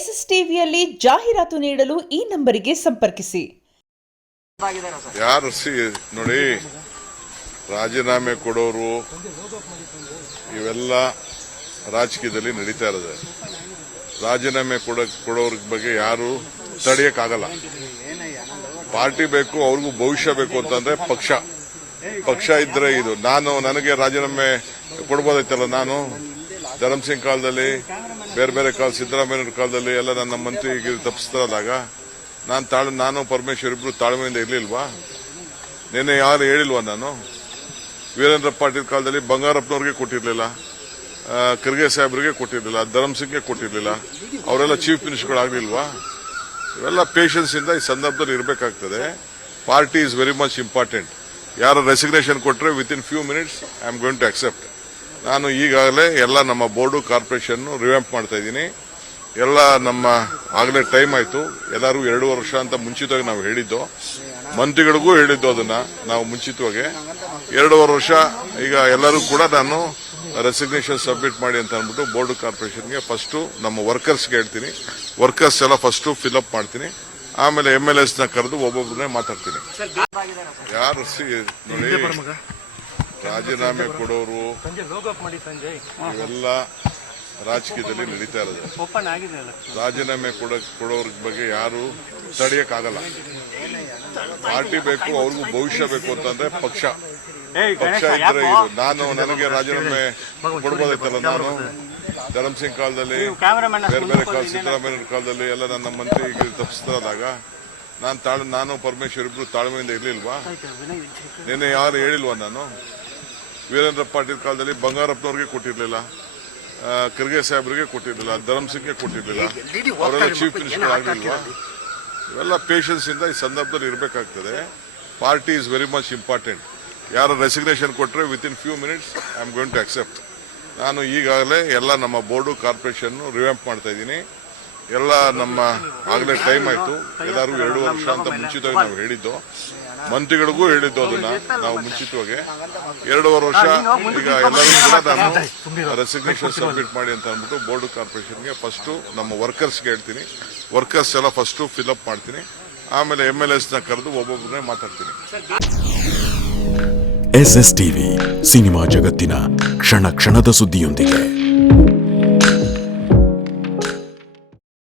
S S ಟಿವಿಯಲ್ಲಿ ಜಾಹೀರಾತು ನೀಡಲು ಈ ನಂಬರಿಗೆ ಸಂಪರ್ಕಿಸಿ. ಯಾರು ನೋಡಿ, ರಾಜೀನಾಮೆ ಕೊಡೋರು ಇವೆಲ್ಲ ರಾಜಕೀಯದಲ್ಲಿ ನಡೀತಾ ಇರೋದು. ರಾಜೀನಾಮೆ ಕೊಡೋರ ಬಗ್ಗೆ ಯಾರು ತಡೆಯಕ್ಕಾಗಲ್ಲ. ಪಾರ್ಟಿ ಬೇಕು, ಅವ್ರಿಗೂ ಭವಿಷ್ಯ ಬೇಕು ಅಂತಂದ್ರೆ ಪಕ್ಷ ಇದ್ರೆ ಇದು. ನನಗೆ ರಾಜೀನಾಮೆ ಕೊಡ್ಬೋದೈತಲ್ಲ. ನಾನು ಧರ್ಮಸಿಂಗ್ ಕಾಲದಲ್ಲಿ, ಬೇರೆ ಕಾಲ ಸಿದ್ದರಾಮಯ್ಯ ಕಾಲದಲ್ಲಿ ಎಲ್ಲ ನನ್ನ ಮಂತ್ರಿ ತಪ್ಪಿಸ್ತಾರದಾಗ ನಾನು ಪರಮೇಶ್ವರ್ ಇಬ್ರು ತಾಳ್ಮೆಯಿಂದ ಇರ್ಲಿಲ್ವಾ? ನಿನ್ನೆ ಯಾರು ಹೇಳಿಲ್ವಾ? ನಾನು ವೀರೇಂದ್ರ ಪಾಟೀಲ್ ಕಾಲದಲ್ಲಿ ಬಂಗಾರಪ್ಪನವ್ರಿಗೆ ಕೊಟ್ಟಿರ್ಲಿಲ್ಲ, ಖರ್ಗೆ ಸಾಹೇಬ್ರಿಗೆ ಕೊಟ್ಟಿರ್ಲಿಲ್ಲ, ಧರ್ಮಸಿಂಗ್ಗೆ ಕೊಟ್ಟಿರ್ಲಿಲ್ಲ. ಅವರೆಲ್ಲ ಚೀಫ್ ಮಿನಿಸ್ಟರ್ಗಳಾಗ್ಲಿಲ್ವಾ? ಇವೆಲ್ಲ ಪೇಷನ್ಸ್ ಇಂದ ಈ ಸಂದರ್ಭದಲ್ಲಿ ಇರಬೇಕಾಗ್ತದೆ. Party is very much important. ಯಾರು ರೆಸಿಗ್ನೇಷನ್ ಕೊಟ್ಟರೆ within few minutes I am going to accept. ನಾನು ಈಗಾಗಲೇ ಎಲ್ಲ ನಮ್ಮ ಬೋರ್ಡು ಕಾರ್ಪೊರೇಷನ್ ರಿವ್ಯಾಂಪ್ ಮಾಡ್ತಾ ಇದ್ದೀನಿ. ಎಲ್ಲ ಆಗಲೇ ಟೈಮ್ ಆಯ್ತು. ಎಲ್ಲರೂ 2 ವರ್ಷ ಅಂತ ಮುಂಚಿತವಾಗಿ ನಾವು ಹೇಳಿದ್ದು, ಮಂತ್ರಿಗಳಿಗೂ ಹೇಳಿದ್ದು ಅದನ್ನ ನಾವು ಮುಂಚಿತವಾಗಿ 2 ವರ್ಷ. ಈಗ ಎಲ್ಲರೂ ಕೂಡ ನಾನು ರೆಸಿಗ್ನೇಷನ್ ಸಬ್ಮಿಟ್ ಮಾಡಿ ಅಂತ ಅಂದ್ಬಿಟ್ಟು ಬೋರ್ಡ್ ಕಾರ್ಪೊರೇಷನ್ಗೆ ಫಸ್ಟ್ ನಮ್ಮ ವರ್ಕರ್ಸ್ಗೆ ಹೇಳ್ತೀನಿ. ವರ್ಕರ್ಸ್ ಎಲ್ಲ ಫಸ್ಟ್ ಫಿಲ್ಅಪ್ ಮಾಡ್ತೀನಿ. ಆಮೇಲೆ MLS ನ ಕರೆದು ಒಬ್ಬೊಬ್ಬರನ್ನೇ ಮಾತಾಡ್ತೀನಿ. ಯಾರು ನೋಡಿ, ರಾಜೀನಾಮೆ ಕೊಡೋರು ಇವೆಲ್ಲ ರಾಜಕೀಯದಲ್ಲಿ ನಡೀತಾ ಇರೋದು. ರಾಜೀನಾಮೆ ಕೊಡೋರ ಬಗ್ಗೆ ಯಾರು ತಡೆಯಕ್ಕಾಗಲ್ಲ. ಪಾರ್ಟಿ ಬೇಕು, ಅವ್ರಿಗೂ ಭವಿಷ್ಯ ಬೇಕು ಅಂತಂದ್ರೆ ಪಕ್ಷ ಇದ್ರೆ ಇದು. ನನಗೆ ರಾಜೀನಾಮೆ ಕೊಡ್ಬೋದೈತಲ್ಲ. ನಾನು ಧರ್ಮಸಿಂಗ್ ಕಾಲದಲ್ಲಿ, ಬೇರೆ ಕಾಲ ಸಿದ್ದರಾಮಯ್ಯ ಕಾಲದಲ್ಲಿ ಎಲ್ಲ ನನ್ನ ಮಂತ್ರಿ ತಪ್ಪಿಸ್ತಾರದಾಗ ನಾನು ಪರಮೇಶ್ವರ್ ಇಬ್ರು ತಾಳ್ಮೆಯಿಂದ ಇರ್ಲಿಲ್ವಾ? ನಿನ್ನೆ ಯಾರು ಹೇಳಿಲ್ವಾ? ನಾನು ವೀರೇಂದ್ರ ಪಾಟೀಲ್ ಕಾಲದಲ್ಲಿ ಬಂಗಾರಪ್ಪನವ್ರಿಗೆ ಕೊಟ್ಟಿರ್ಲಿಲ್ಲ, ಖರ್ಗೆ ಸಾಹೇಬ್ರಿಗೆ ಕೊಟ್ಟಿರ್ಲಿಲ್ಲ, ಧರ್ಮಸಿಂಗ್ಗೆ ಕೊಟ್ಟಿರ್ಲಿಲ್ಲ. ಅವರೆಲ್ಲ ಚೀಫ್ ಮಿನಿಸ್ಟರ್ಗಳಾಗ್ಲಿಲ್ವಾ? ಇವೆಲ್ಲ ಪೇಷನ್ಸ್ ಇಂದ ಈ ಸಂದರ್ಭದಲ್ಲಿ ಇರಬೇಕಾಗ್ತದೆ. Party is very much important. ಯಾರು ರೆಸಿಗ್ನೇಷನ್ ಕೊಟ್ಟರೆ within few minutes I am going to accept. ನಾನು ಈಗಾಗಲೇ ಎಲ್ಲ ನಮ್ಮ ಬೋರ್ಡು ಕಾರ್ಪೊರೇಷನ್ ರಿವ್ಯಾಂಪ್ ಮಾಡ್ತಾ ಇದ್ದೀನಿ. ಎಲ್ಲ ಆಗಲೇ ಟೈಮ್ ಆಯ್ತು. ಎಲ್ಲರೂ 2 ವರ್ಷ ಅಂತ ಮುಂಚಿತವಾಗಿ ನಾವು ಹೇಳಿದ್ದು, ಮಂತ್ರಿಗಳಿಗೂ ಹೇಳಿದ್ದು ಅದನ್ನ ನಾವು ಮುಂಚಿತವಾಗಿ 2 ವರ್ಷ. ಈಗ ಎಲ್ಲರೂ ಕೂಡ ನಾನು ರೆಸಿಗ್ನೇಷನ್ ಸಬ್ಮಿಟ್ ಮಾಡಿ ಅಂತ ಅಂದ್ಬಿಟ್ಟು ಬೋರ್ಡ್ ಕಾರ್ಪೊರೇಷನ್ಗೆ ಫಸ್ಟ್ ನಮ್ಮ ವರ್ಕರ್ಸ್ಗೆ ಹೇಳ್ತೀನಿ. ವರ್ಕರ್ಸ್ ಎಲ್ಲ ಫಸ್ಟ್ ಫಿಲ್ಅಪ್ ಮಾಡ್ತೀನಿ. ಆಮೇಲೆ MLS ನ ಕರೆದು ಒಬ್ಬೊಬ್ಬರನ್ನೇ ಮಾತಾಡ್ತೀನಿ. SS ಟಿವಿ, ಸಿನಿಮಾ ಜಗತ್ತಿನ ಕ್ಷಣ ಕ್ಷಣದ ಸುದ್ದಿಯೊಂದಿಗೆ.